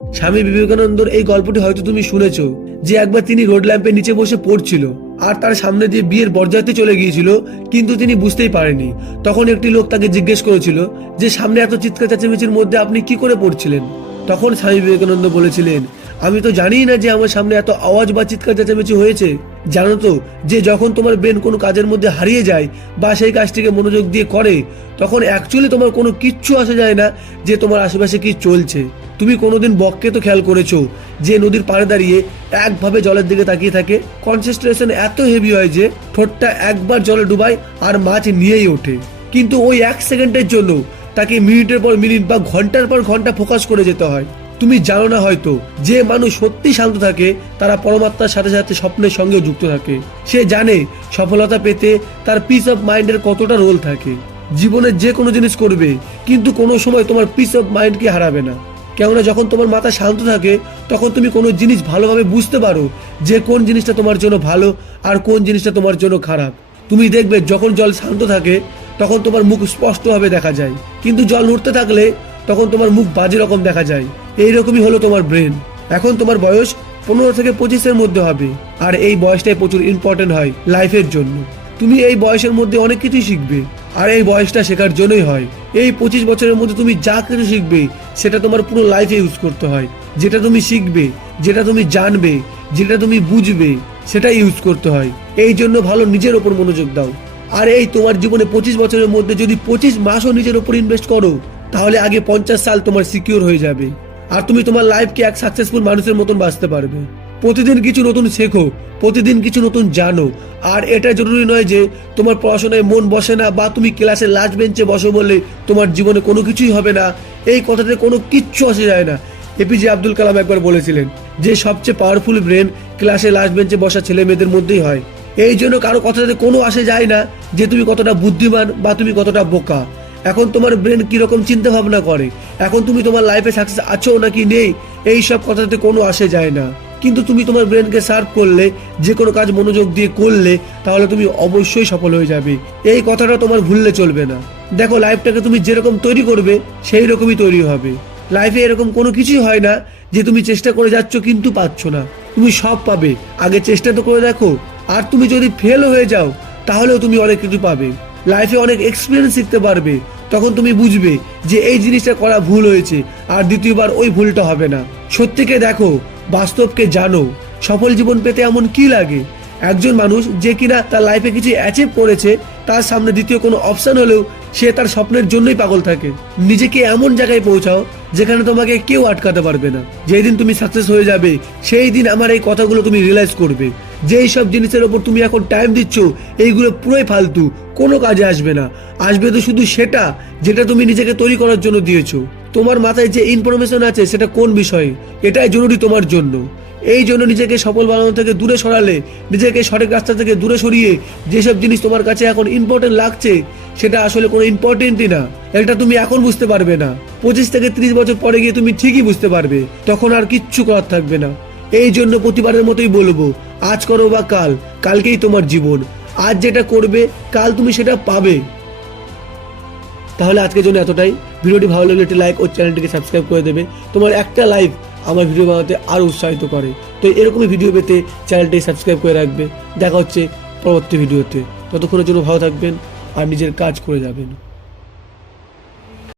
স্বামী বিবেকানন্দর এই গল্পটি হয়তো তুমি শুনেছো, যে একবার তিনি রোড ল্যাম্পের নিচে বসে পড়ছিল আর তার সামনে দিয়ে বিয়ের বরযাত্রী চলে গিয়েছিল, কিন্তু তিনি বুঝতেই পারেনি। তখন একটি লোক তাকে জিজ্ঞেস করেছিল যে সামনে এত চিৎকার চেঁচামেচির মধ্যে আপনি কি করে পড়ছিলেন। তখন স্বামী বিবেকানন্দ বলেছিলেন, আমি তো জানিই না যে আমার সামনে এত আওয়াজ বা চিৎকার চেঁচামেচি হয়েছে। জানো তো যে যখন তোমার ব্রেন কোনো কাজের মধ্যে হারিয়ে যায় বা সেই কাজটিকে মনোযোগ দিয়ে করে, তখন অ্যাকচুয়ালি তোমার কোনো কিচ্ছু আসে যায় না যে তোমার আশেপাশে কি চলছে। তুমি কোনোদিন বককে তো খেয়াল করেছো যে নদীর পাড়ে দাঁড়িয়ে একভাবে জলের দিকে তাকিয়ে থাকে, কনসেন্ট্রেশন এত হেভি হয় যে ঠোঁটটা একবার জলে ডুবায় আর মাছ নিয়েই ওঠে, কিন্তু ওই 1 সেকেন্ডের জন্য তাকে মিনিটের পর মিনিট বা ঘন্টার পর ঘন্টা ফোকাস করে যেতে হয়। তুমি জানো না হয়তো যে মানুষ সত্যি শান্ত থাকে তারা পরমাত্মার সাথে সাথে স্বপ্নের সঙ্গেও যুক্ত থাকে। সে জানে সফলতা পেতে তার পিস অফ মাইন্ডের কতটা রোল থাকে। জীবনের যে কোনো জিনিস করবে, কিন্তু কোনো সময় তোমার পিস অফ মাইন্ডকে হারাবে না। কেননা যখন তোমার মাথা শান্ত থাকে তখন তুমি কোনো জিনিস ভালোভাবে বুঝতে পারো যে কোন জিনিসটা তোমার জন্য ভালো আর কোন জিনিসটা তোমার জন্য খারাপ। তুমি দেখবে যখন জল শান্ত থাকে তখন তোমার মুখ স্পষ্টভাবে দেখা যায়, কিন্তু জল উঠতে থাকলে তখন তোমার মুখ বাজে রকম দেখা যায়। এইরকমই হলো তোমার ব্রেন। এখন তোমার বয়স 15 থেকে 25-এর মধ্যে হবে, আর এই বয়সটাই প্রচুর ইম্পর্টেন্ট হয় লাইফের জন্য। তুমি এই বয়সের মধ্যে অনেক কিছুই শিখবে, আর এই বয়সটা শেখার জন্যই হয়। এই 25 বছরের মধ্যে তুমি যা কিছু শিখবে সেটা তোমার পুরো লাইফে ইউজ করতে হয়। যেটা তুমি শিখবে, যেটা তুমি জানবে, যেটা তুমি বুঝবে, সেটা ইউজ করতে হয়। এই জন্য ভালো নিজের ওপর মনোযোগ দাও। আর এই তোমার জীবনে 25 বছরের মধ্যে যদি 25 মাসও নিজের ওপর ইনভেস্ট করো, তাহলে আগে 50 সাল তোমার সিকিউর হয়ে যাবে, আর তুমি তোমার লাইফকে এক সাকসেসফুল মানুষের মতন বাঁচতে পারবে। প্রতিদিন কিছু নতুন শেখো, প্রতিদিন কিছু নতুন জানো। আর এটা জরুরি নয় যে তোমার পড়াশোনায় মন বসে না বা তুমি ক্লাসের লাস্ট বেঞ্চে বসো বলে তোমার জীবনে কোনো কিছুই হবে না, এই কথাতে কোনো কিচ্ছু আসে যায় না। এপিজে আব্দুল কালাম একবার বলেছিলেন যে সবচেয়ে পাওয়ারফুল ব্রেন ক্লাসে লাস্ট বেঞ্চে বসা ছেলে মেয়েদের মধ্যেই হয়। এই জন্য কারো কথাতে কোনো আসে যায় না যে তুমি কতটা বুদ্ধিমান বা তুমি কতটা বোকা। এখন তোমার ব্রেন কিরকম চিন্তা ভাবনা করে, এখন তুমি তোমার লাইফে সাকসেস আছো নাকি নেই, এই সব কথাতে কোনো আসে যায় না। কিন্তু তুমি তোমার ব্রেনকে শার্প করলে, যে কোনো কাজ মনোযোগ দিয়ে করলে, তাহলে তুমি অবশ্যই সফল হয়ে যাবে। এই কথাটা তোমার ভুললে চলবে না। দেখো, লাইফটাকে তুমি যেরকম তৈরি করবে সেই রকমই তৈরি হবে। লাইফে এরকম কোনো কিছুই হয় না যে তুমি চেষ্টা করে যাচ্ছ কিন্তু পাচ্ছ না। তুমি সব পাবে, আগে চেষ্টা তো করে দেখো। আর তুমি যদি ফেল হয়ে যাও তাহলেও তুমি অনেক কিছু পাবে, লাইফে অনেক এক্সপিরিয়েন্স শিখতে পারবে। তখন তুমি বুঝবে যে এই জিনিসটা করা ভুল হয়েছে, আর দ্বিতীয়বার ওই ভুলটা হবে না। সত্যিকে দেখো, বাস্তবকে জানো। সফল জীবন পেতে এমন কি লাগে? একজন মানুষ যে কিনা তার লাইফে কিছু অ্যাচিভ করেছে, তার সামনে দ্বিতীয় কোনো অপশন হলেও সে তার স্বপ্নের জন্যই পাগল থাকে। নিজেকে এমন জায়গায় পৌঁছাও যেখানে তোমাকে কেউ আটকাতে পারবে না। যেই দিন তুমি সাকসেস হয়ে যাবে সেই দিন আমার এই কথাগুলো তুমি রিয়েলাইজ করবে। যেই সব জিনিসের ওপর তুমি এখন টাইম দিচ্ছ এইগুলো পুরোই ফালতু, কোনো কাজে আসবে না। আসবে তো শুধু সেটা যেটা তুমি নিজেকে তৈরি করার জন্য দিয়েছো। তোমার মাথায় যে ইনফরমেশন আছে সেটা কোন বিষয়ে, এটাই জরুরি তোমার জন্য। এই জন্য নিজেকে সফল বানানো থেকে দূরে সরালে, নিজেকে সঠিক রাস্তা থেকে দূরে সরিয়ে যেসব জিনিস তোমার কাছে এখন ইম্পর্টেন্ট লাগছে সেটা আসলে কোনো ইম্পর্টেন্টই না, এটা তুমি এখন বুঝতে পারবে না। 25 থেকে 30 বছর পরে গিয়ে তুমি ঠিকই বুঝতে পারবে, তখন আর কিচ্ছু করার থাকবে না। এই জন্য প্রতিবারের মতোই বলবো, আজ করো বা কাল, কালকেই তোমার জীবন। আজ যেটা করবে কাল তুমি সেটা পাবে। তাহলে আজকের জন্য এতটাই। ভিডিওটি ভালো লাগলে একটি লাইক ও চ্যানেলটিকে সাবস্ক্রাইব করে দেবে। তোমার একটা লাইক আমার ভিডিও বানাতে আরো উৎসাহিত করে। তো এরকমই ভিডিও পেতে চ্যানেলটি সাবস্ক্রাইব করে রাখবে। দেখা হচ্ছে পরবর্তী ভিডিওতে। ততক্ষণের জন্য ভালো থাকবেন আর নিজের কাজ করে যাবেন।